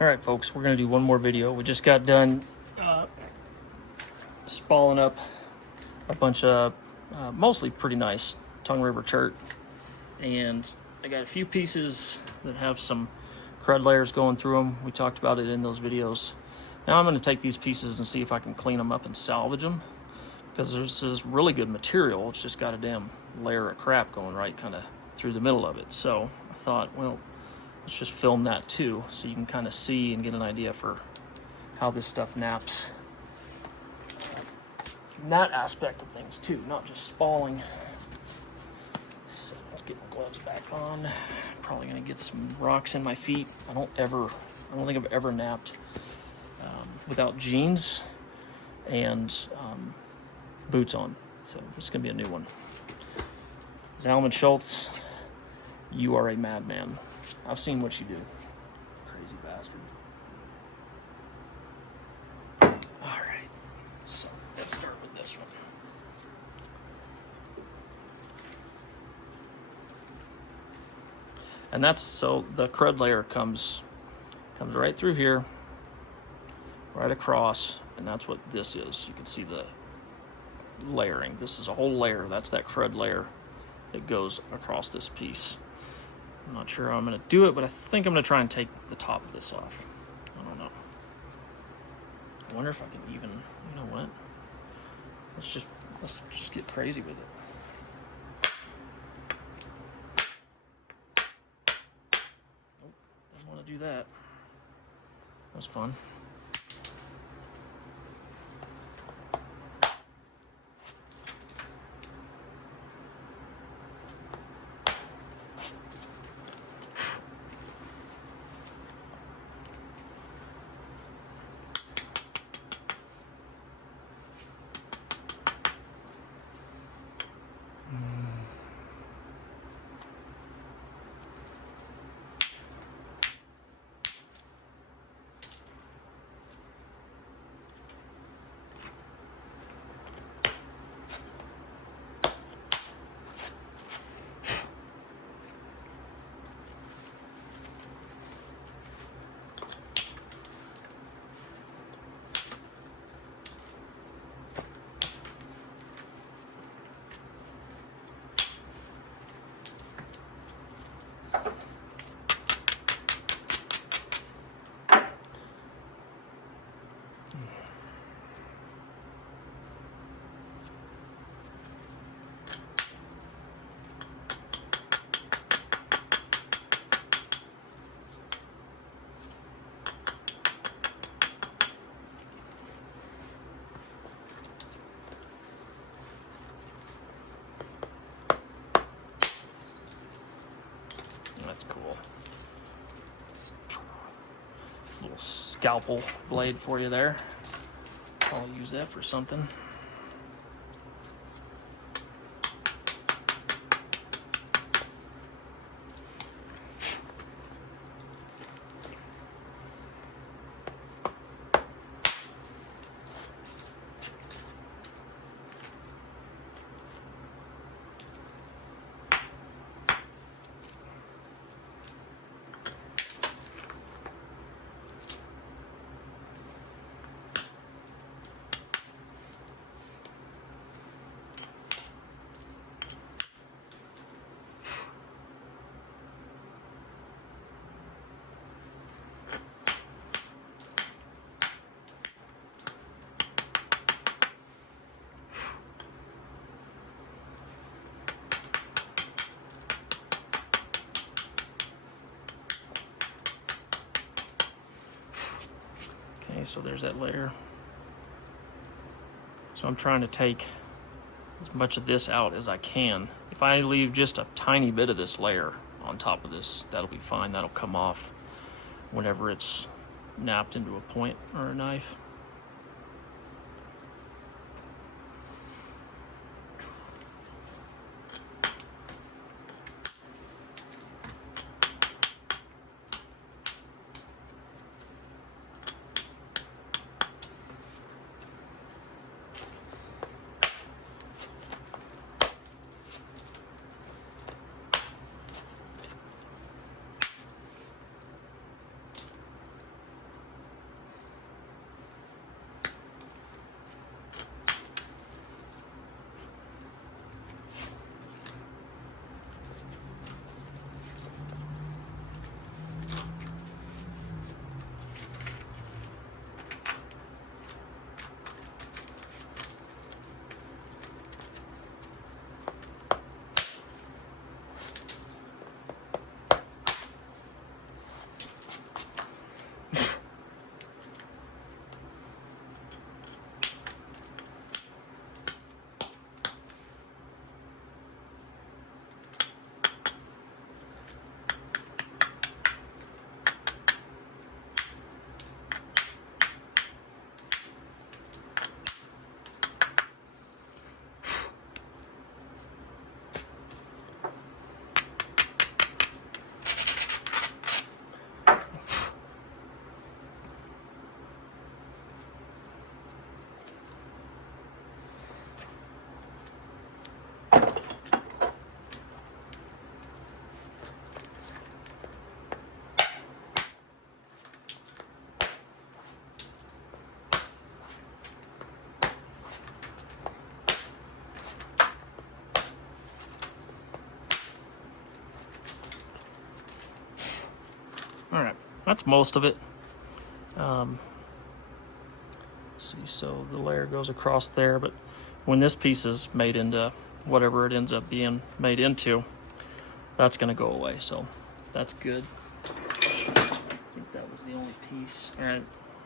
All right, folks, we're gonna do one more video. We just got done spalling up a bunch of mostly pretty nice Tongue River Chert, and I got a few pieces that have some crud layers going through them. We talked about it in those videos. Now I'm going to take these pieces and see if I can clean them up and salvage them, because there's this really good material. It's just got a damn layer of crap going right kind of through the middle of it. So I thought, well, let's just film that too, so you can kind of see and get an idea for how this stuff naps. From that aspect of things too, not just spalling. So let's get my gloves back on. Probably gonna get some rocks in my feet. I don't think I've ever napped without jeans and boots on. So this is gonna be a new one. Zalman Schultz, you are a madman. I've seen what you do. Crazy bastard. All right, so let's start with this one. And that's, so the crud layer comes right through here, right across, and that's what this is. You can see the layering. This is a whole layer. That's that crud layer that goes across this piece. I'm not sure how I'm going to do it, but I think I'm going to try and take the top of this off. I don't know. I wonder if I can even, you know what? Let's just get crazy with it. Nope, didn't want to do that. That was fun. That's cool. Little scalpel blade for you there. I'll use that for something. So there's that layer. So I'm trying to take as much of this out as I can. If I leave just a tiny bit of this layer on top of this, that'll be fine. That'll come off whenever it's napped into a point or a knife. that's most of it. Let's see, so the layer goes across there, but when this piece is made into whatever it ends up being made into, that's going to go away, so that's good. I think that was the only piece. All right,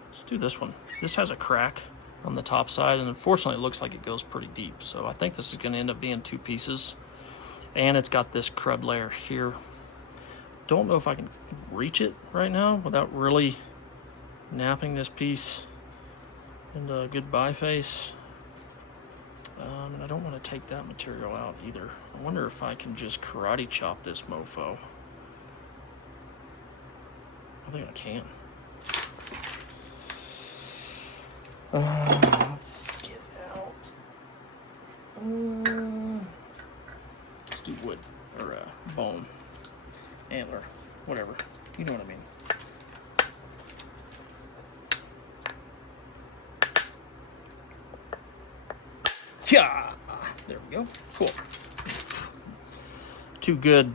let's do this one. This has a crack on the top side, and unfortunately it looks like it goes pretty deep, so I think this is going to end up being 2 pieces, and it's got this crud layer here. Don't know if I can reach it right now without really napping this piece into a good biface. And I don't want to take that material out either. I wonder if I can just karate chop this mofo. I think I can. Let's get it out. Let's do wood or bone, antler, whatever. You know what I mean. Yeah, there we go. Cool. 2 good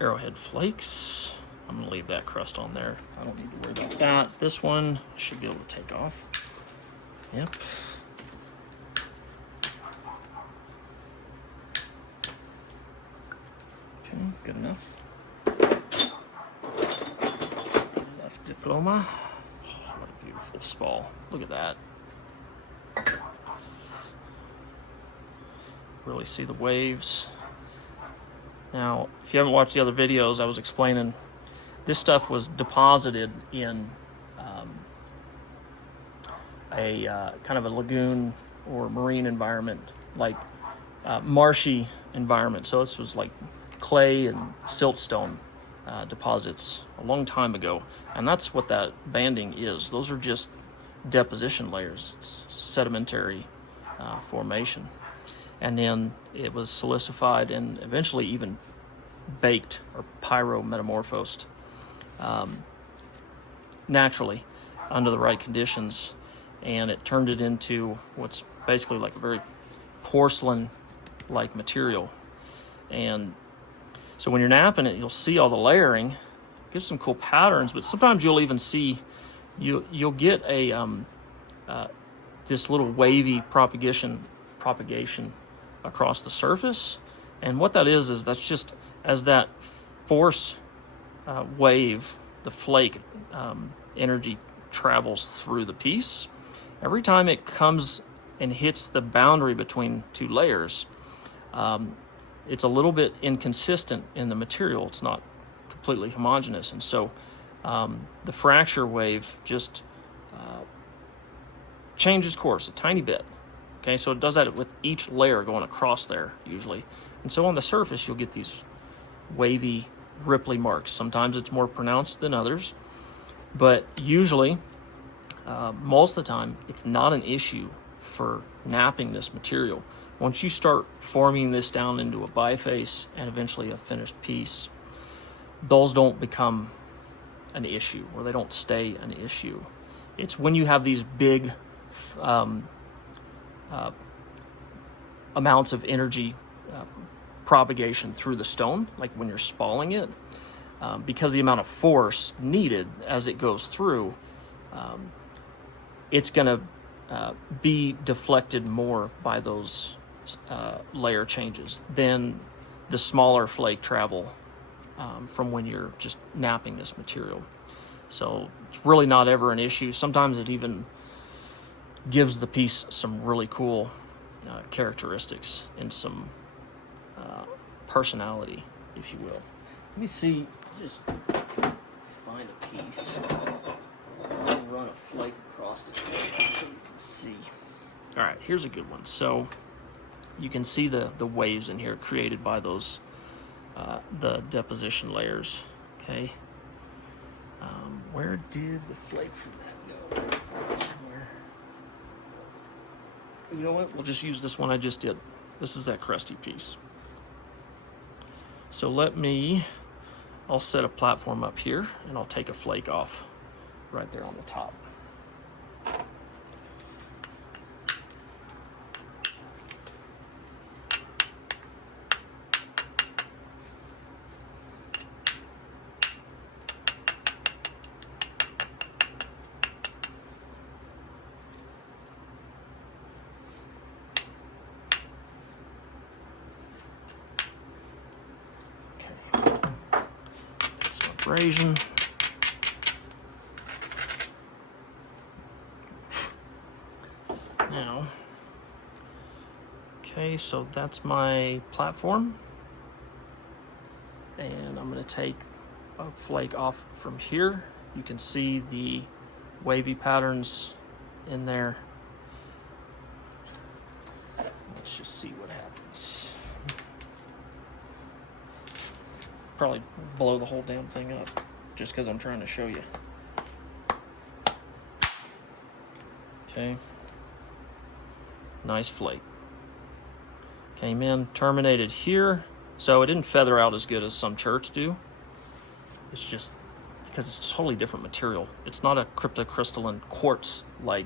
arrowhead flakes. I'm gonna leave that crust on there. I don't need to worry about that. This one should be able to take off. Yep. Okay, good enough. Left diploma. Oh, what a beautiful spall. Look at that. Really see the waves. Now, if you haven't watched the other videos, I was explaining this stuff was deposited in a kind of a lagoon or marine environment, like marshy environment. So this was like clay and siltstone deposits a long time ago, and that's what that banding is. Those are just deposition layers, sedimentary formation. And then it was silicified and eventually even baked or pyrometamorphosed naturally under the right conditions, and it turned it into what's basically like a very porcelain-like material. And so when you're napping it, you'll see all the layering. It gives some cool patterns, but sometimes you'll even see you'll get a this little wavy propagation across the surface. And what that is that's just as that force wave, the flake energy travels through the piece, every time it comes and hits the boundary between 2 layers, it's a little bit inconsistent in the material. It's not completely homogeneous, and so the fracture wave just changes course a tiny bit. Okay, so it does that with each layer going across there usually. And so on the surface, you'll get these wavy, ripply marks. Sometimes it's more pronounced than others, but usually, most of the time, it's not an issue for napping this material. Once you start forming this down into a biface and eventually a finished piece, those don't become an issue, or they don't stay an issue. It's when you have these big amounts of energy propagation through the stone, like when you're spalling it, because the amount of force needed as it goes through, it's going to be deflected more by those layer changes than the smaller flake travel from when you're just napping this material. So it's really not ever an issue. Sometimes it even gives the piece some really cool characteristics and some personality, if you will. Let me see, just find a piece. I'll run a flake across it so you can see. All right, here's a good one. So you can see the waves in here created by those the deposition layers. Okay. Where did the flake from that go? It's out somewhere. You know what? We'll just use this one I just did. This is that crusty piece. So I'll set a platform up here and I'll take a flake off right there on the top. abrasion. Now, okay, so that's my platform. And I'm going to take a flake off from here. You can see the wavy patterns in there. Let's just see what happens. Probably blow the whole damn thing up just because I'm trying to show you. Okay. Nice flake. Came in, terminated here. So it didn't feather out as good as some Cherts do. It's just because it's a totally different material. It's not a cryptocrystalline quartz like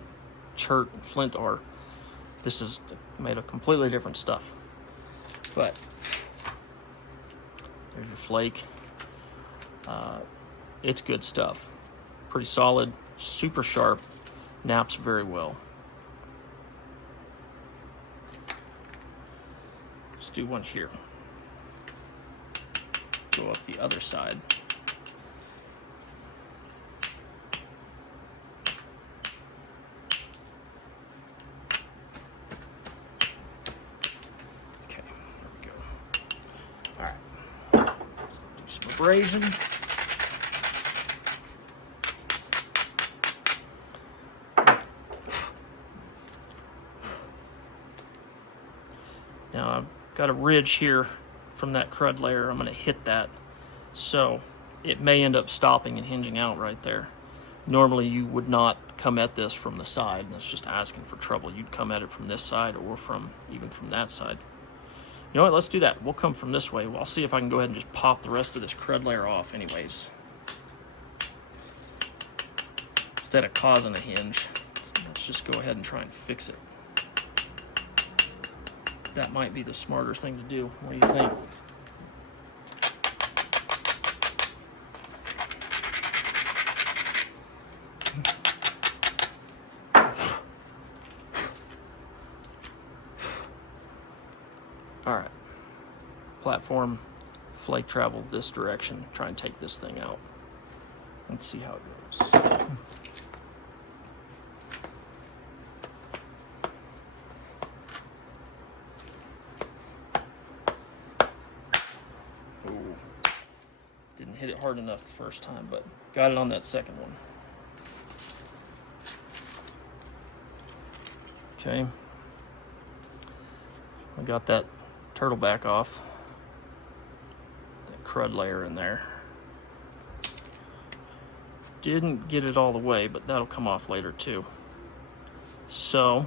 Chert and flint are. This is made of completely different stuff. But there's your flake. It's good stuff. Pretty solid, super sharp, naps very well. Let's do one here. Go up the other side. Okay, there we go. All right, do some abrasion. Now I've got a ridge here from that crud layer. I'm going to hit that, so it may end up stopping and hinging out right there. Normally you would not come at this from the side, and it's just asking for trouble. You'd come at it from this side or even from that side. You know what, let's do that. We'll come from this way. I'll see if I can go ahead and just pop the rest of this crud layer off anyways, instead of causing a hinge. Let's just go ahead and try and fix it. That might be the smarter thing to do. What do you think? All right. Platform, flake travel this direction. Try and take this thing out. Let's see how it goes. Didn't hit it hard enough the first time, but got it on that second one. Okay. I got that turtle back off. That crud layer in there. Didn't get it all the way, but that'll come off later too. So,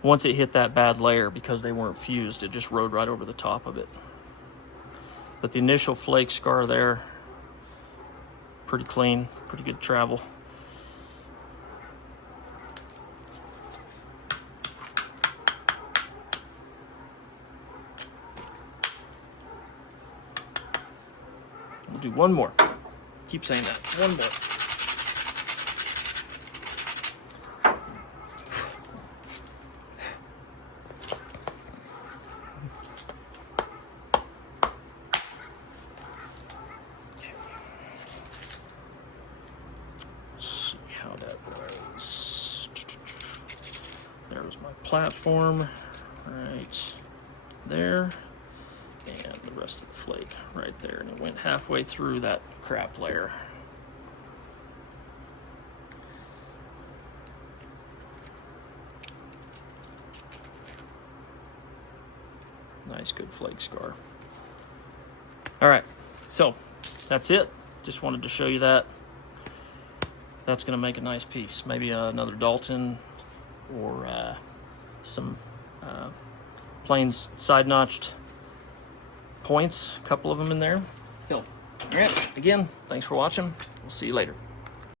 once it hit that bad layer, because they weren't fused, it just rode right over the top of it. But the initial flake scar there, pretty clean, pretty good travel. We'll do one more. Keep saying that. One more. How that was. There was my platform right there, and the rest of the flake right there, and it went halfway through that crap layer. Nice, good flake scar. All right, so that's it. Just wanted to show you that. That's going to make a nice piece. Maybe another Dalton or some plain side notched points, a couple of them in there. Cool. All right, again, thanks for watching. We'll see you later.